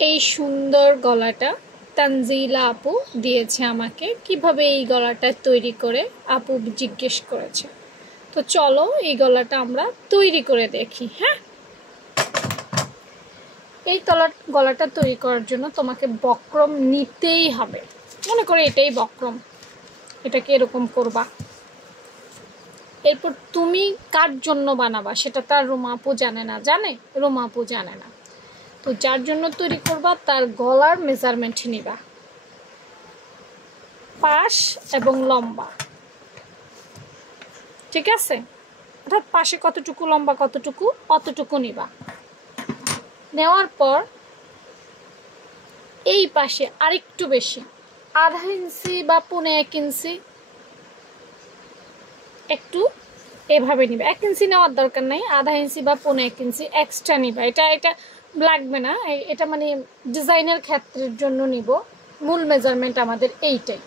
এই সুন্দর গলাটা তানজিলা আপু দিয়েছে আমাকে। কিভাবে এই গলাটা তৈরি করে আপু জিজ্ঞেস করেছে। তো চলো এই গলাটা আমরা তৈরি করে দেখি। হ্যাঁ, এই গলাটা তৈরি করার জন্য তোমাকে বক্রম নিতেই হবে। মনে করে এটাই বক্রম, এটাকে এরকম করবা। এরপর তুমি কার জন্য বানাবা সেটা তার রুমা আপু জানে না। রুমা আপু জানে না। তো যার জন্য তৈরি করবা তার গলার মেজারমেন্ট নিবা, পাশ এবং লম্বা। ঠিক আছে, অর্থাৎ পাশে কতটুকু, লম্বা কতটুকু, অতটুকু নিবা। নেওয়ার পর এই পাশে আরেকটু বেশি, আধা ইঞ্চি বা 1.5 ইঞ্চি একটু এভাবে নিবা। 1 ইঞ্চি নেওয়ার দরকার নেই, আধা ইঞ্চি বা 1.5 ইঞ্চি এক্সট্রা নিবা। এটা লাগবে না, এটা মানে ডিজাইনের ক্ষেত্রের জন্য নিব। মূল মেজারমেন্ট আমাদের এইটাই।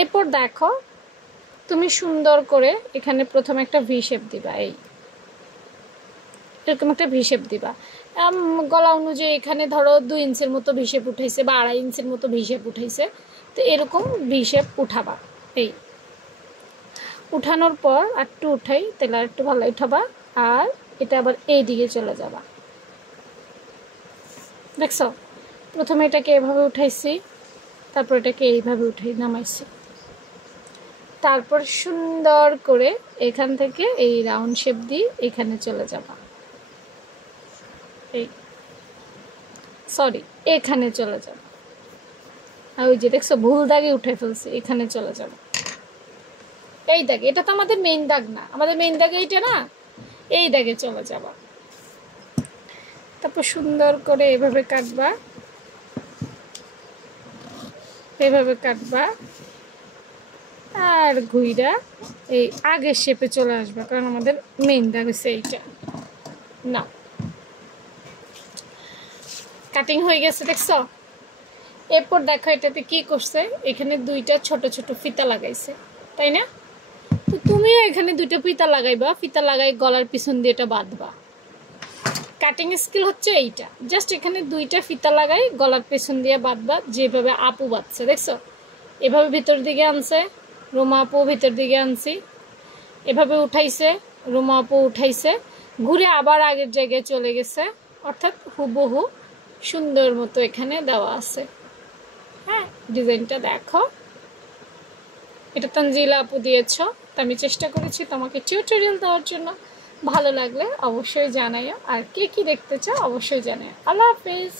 এরপর দেখো, তুমি সুন্দর করে এখানে প্রথমে একটা ভি শেপ দিবা। এরকম একটা ভি শেপ দিবা। গলা অনুযায়ী এখানে ধরো 2 ইঞ্চির মতো ভি শেপ উঠাইছে বা 2.5 ইঞ্চির মতো ভি শেপ উঠাইছে। তো এরকম ভি শেপ উঠাবা। এই উঠানোর পর একটু উঠাই, তাহলে আর একটু ভালো উঠাবা। আর এটা আবার এই দিকে চলে যাবা। দেখছো, প্রথমে এটাকে এভাবে উঠাইছি, তারপর এটাকে এইভাবে উঠাই নামাইছি। তারপর সুন্দর করে এখান থেকে এই রাউন্ড শেপ দিয়ে এখানে চলে যাবা। এখানে চলে যাব। আর ওই যে দেখছো ভুল দাগে উঠে ফেলছি, এখানে চলে যাব। এই দাগে, এটা তো আমাদের মেইন দাগ না, আমাদের মেইন দাগে এইটা না, এই দাগে চলে যাব। তারপর সুন্দর করে এভাবে কাটবা, এভাবে কাটবা। আর ঘুইরা এই আগের শেপে চলে আসবা, কারণ আমাদের মেইন দাগ হচ্ছে এইটা না। কাটিং হয়ে গেছে, দেখছো। এরপর দেখো এটাতে কি করছে, এখানে 2টা ছোট ছোট ফিতা লাগাইছে, তাই না। তো তুমিও এখানে 2টা ফিতা লাগাইবা। ফিতা লাগাই গলার পিছন দিয়ে এটা বাঁধবা। কাটিং স্কিল হচ্ছে এইটা। জাস্ট এখানে 2টা ফিতা লাগাই গলার পেছন দিয়ে বাঁধবা, যেভাবে আপু বাঁধছে দেখছো। এভাবে ভিতর দিকে আনছে, রুমা আপু ভিতর দিকে আনছি, এভাবে উঠাইছে, রুমা আপু উঠাইছে, ঘুরে আবার আগের জায়গায় চলে গেছে। অর্থাৎ হুবহু সুন্দর মতো এখানে দেওয়া আছে। হ্যাঁ, ডিজাইনটা দেখো। এটা তানজিলা আপু দিয়েছ। তো আমি চেষ্টা করেছি তোমাকে টিউটোরিয়াল দেওয়ার জন্য। ভালো লাগলে অবশ্যই জানাইও, আর কে কি দেখতে চাও অবশ্যই জানাইও। আল্লাহ হাফেজ।